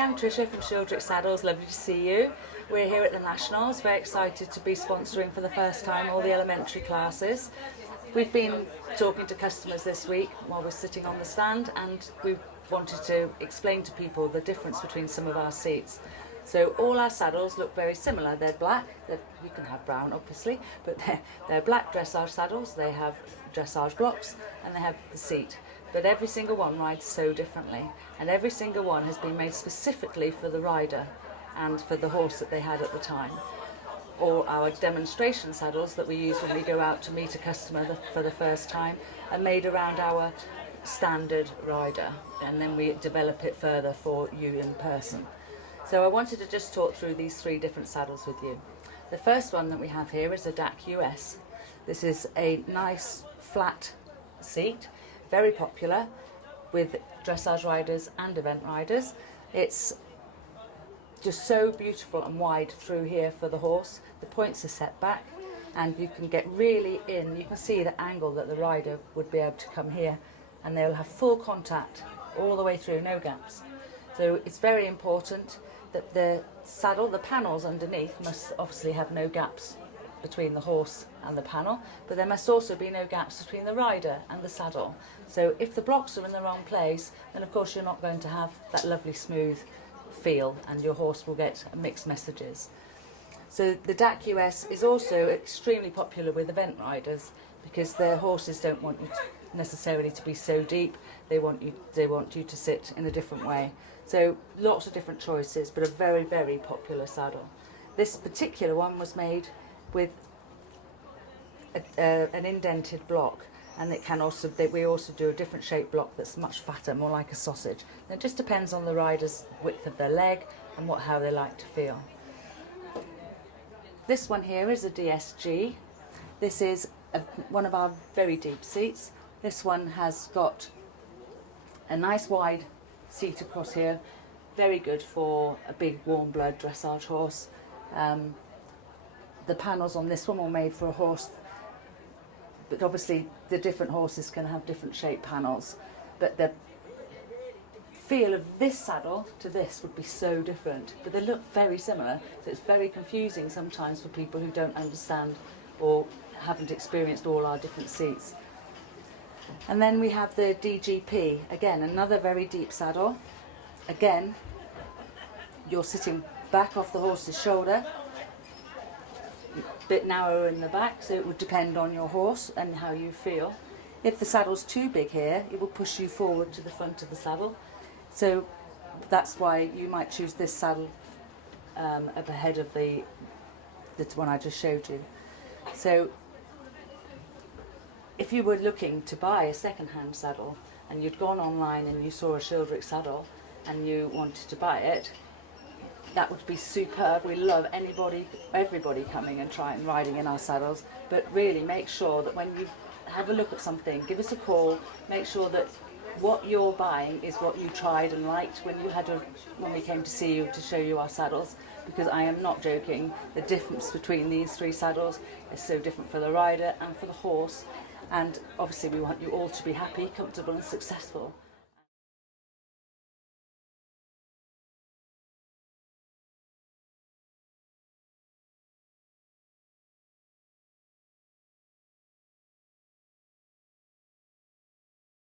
I'm Tricia from Childéric Saddles, lovely to see you. We're here at the Nationals, very excited to be sponsoring for the first time all the elementary classes. We've been talking to customers this week while we're sitting on the stand, and we wanted to explain to people the difference between some of our seats. So all our saddles look very similar. They're black, you can have brown obviously, but they're black dressage saddles, they have dressage blocks and they have the seat. But every single one rides so differently, and every single one has been made specifically for the rider and for the horse that they had at the time. Or our demonstration saddles that we use when we go out to meet a customer for the first time are made around our standard rider, and then we develop it further for you in person. So I wanted to just talk through these three different saddles with you. The first one that we have here is a DAC US. This is a nice flat seat, very popular with dressage riders and event riders. It's just so beautiful and wide through here for the horse. The points are set back and you can get really in. You can see the angle that the rider would be able to come here, and they'll have full contact all the way through, no gaps. So it's very important that the saddle, the panels underneath, must obviously have no gaps between the horse and the panel, but there must also be no gaps between the rider and the saddle. So if the blocks are in the wrong place, then of course you're not going to have that lovely smooth feel, and your horse will get mixed messages. So the DAC US is also extremely popular with event riders because their horses don't want you necessarily to be so deep. They want you to sit in a different way. So lots of different choices, but a very, very popular saddle. This particular one was made with an indented block, and it can also, we also do a different shaped block that's much fatter, more like a sausage. And it just depends on the rider's width of their leg and how they like to feel. This one here is a DSG. This is one of our very deep seats. This one has got a nice wide seat across here, very good for a big warm blood dressage horse. The panels on this one were made for a horse, but obviously the different horses can have different shaped panels, but the feel of this saddle to this would be so different, but they look very similar, so it's very confusing sometimes for people who don't understand or haven't experienced all our different seats. And then we have the DGP, again another very deep saddle. Again, you're sitting back off the horse's shoulder, a bit narrower in the back, so it would depend on your horse and how you feel. If the saddle's too big here, it will push you forward to the front of the saddle. So that's why you might choose this saddle up ahead of the one I just showed you. So if you were looking to buy a second-hand saddle and you'd gone online and you saw a Childéric saddle and you wanted to buy it, that would be superb. We love everybody coming and riding in our saddles, but really make sure that when you have a look at something, give us a call, make sure that what you're buying is what you tried and liked when we came to see you to show you our saddles, because I am not joking, the difference between these three saddles is so different for the rider and for the horse. And obviously we want you all to be happy, comfortable and successful.